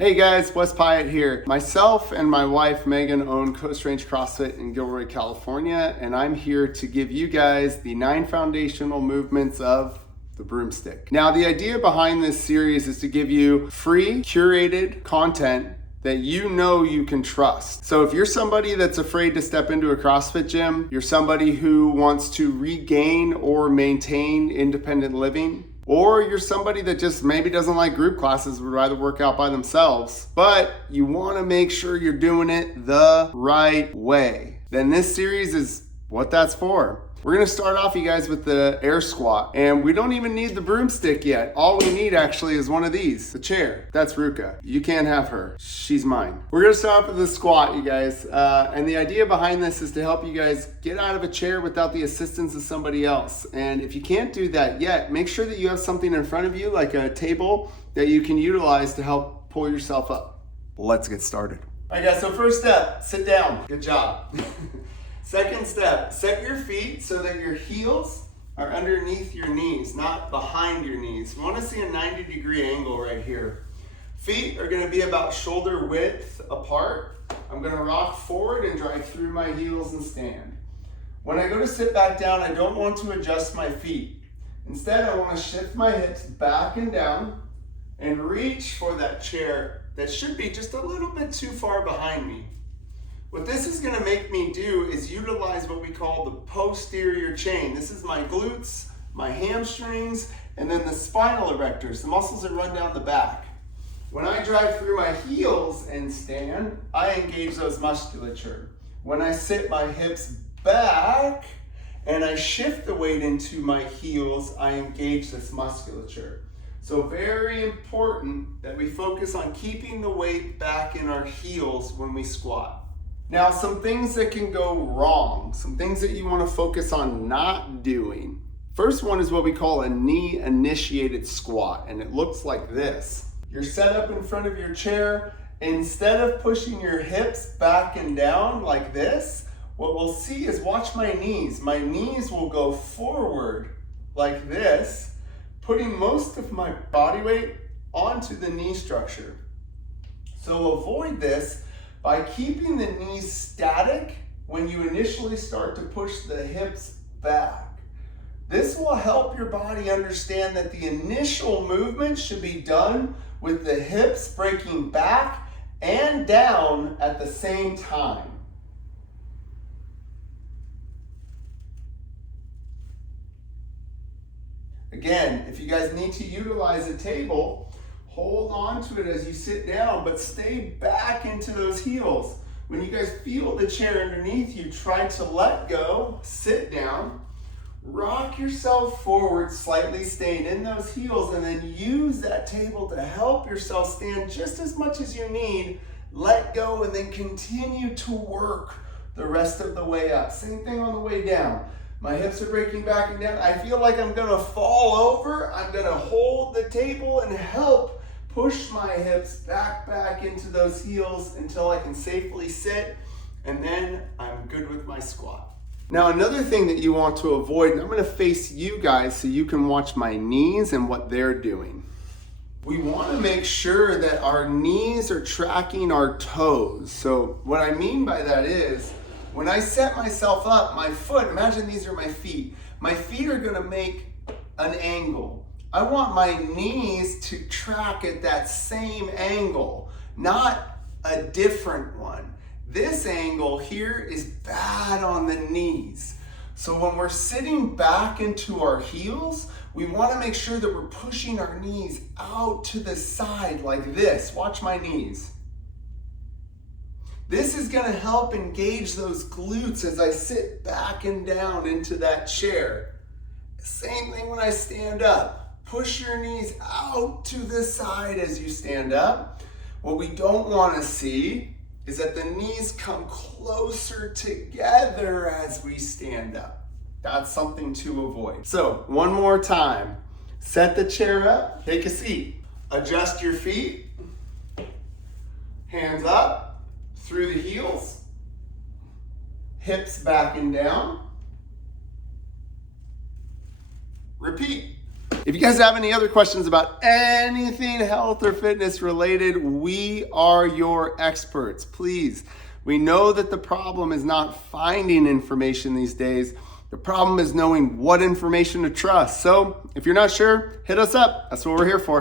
Hey guys, Wes Pyatt here. Myself and my wife Megan own Coast Range CrossFit in Gilroy, California, and I'm here to give you guys the 9 foundational movements of the broomstick. Now, the idea behind this series is to give you free, curated content that you know you can trust. So if you're somebody that's afraid to step into a CrossFit gym, you're somebody who wants to regain or maintain independent living, or you're somebody that just maybe doesn't like group classes, would rather work out by themselves, but you want to make sure you're doing it the right way, then this series is what that's for. We're going to start off, you guys, with the air squat, and we don't even need the broomstick yet. All we need actually is one of these, the chair. That's Ruka. You can't have her. She's mine. We're going to start off with the squat, you guys, and the idea behind this is to help you guys get out of a chair without the assistance of somebody else. And if you can't do that yet, make sure that you have something in front of you, like a table, that you can utilize to help pull yourself up. Let's get started. All right, guys, so first step, sit down. Good job. Second step, set your feet so that your heels are underneath your knees, not behind your knees. We want to see a 90-degree angle right here. Feet are going to be about shoulder width apart. I'm going to rock forward and drive through my heels and stand. When I go to sit back down, I don't want to adjust my feet. Instead, I want to shift my hips back and down and reach for that chair that should be just a little bit too far behind me. What this is going to make me do is utilize what we call the posterior chain. This is my glutes, my hamstrings, and then the spinal erectors, the muscles that run down the back. When I drive through my heels and stand, I engage those musculature. When I sit my hips back and I shift the weight into my heels, I engage this musculature. So very important that we focus on keeping the weight back in our heels when we squat. Now, some things that can go wrong, some things that you want to focus on not doing. First one is what we call a knee-initiated squat, and it looks like this. You're set up in front of your chair. Instead of pushing your hips back and down like this, what we'll see is, watch my knees. My knees will go forward like this, putting most of my body weight onto the knee structure. So avoid this by keeping the knees static when you initially start to push the hips back. This will help your body understand that the initial movement should be done with the hips breaking back and down at the same time. Again, if you guys need to utilize a table, hold on to it as you sit down, but stay back into those heels. When you guys feel the chair underneath you, try to let go, sit down, rock yourself forward slightly, staying in those heels, and then use that table to help yourself stand just as much as you need. Let go and then continue to work the rest of the way up. Same thing on the way down. My hips are breaking back and down. I feel like I'm gonna fall over. I'm gonna hold the table and help push my hips back into those heels until I can safely sit, and then I'm good with my squat. Now, another thing that you want to avoid, and I'm gonna face you guys so you can watch my knees and what they're doing. We wanna make sure that our knees are tracking our toes. So what I mean by that is, when I set myself up, my foot, imagine these are my feet. My feet are gonna make an angle. I want my knees to track at that same angle, not a different one. This angle here is bad on the knees. So when we're sitting back into our heels, we want to make sure that we're pushing our knees out to the side like this. Watch my knees. This is going to help engage those glutes as I sit back and down into that chair. Same thing when I stand up. Push your knees out to the side as you stand up. What we don't want to see is that the knees come closer together as we stand up. That's something to avoid. So, one more time. Set the chair up, take a seat. Adjust your feet. Hands up, through the heels. Hips back and down. Repeat. If you guys have any other questions about anything health or fitness related, we are your experts. Please, we know that the problem is not finding information these days. The problem is knowing what information to trust. So if you're not sure, hit us up. That's what we're here for.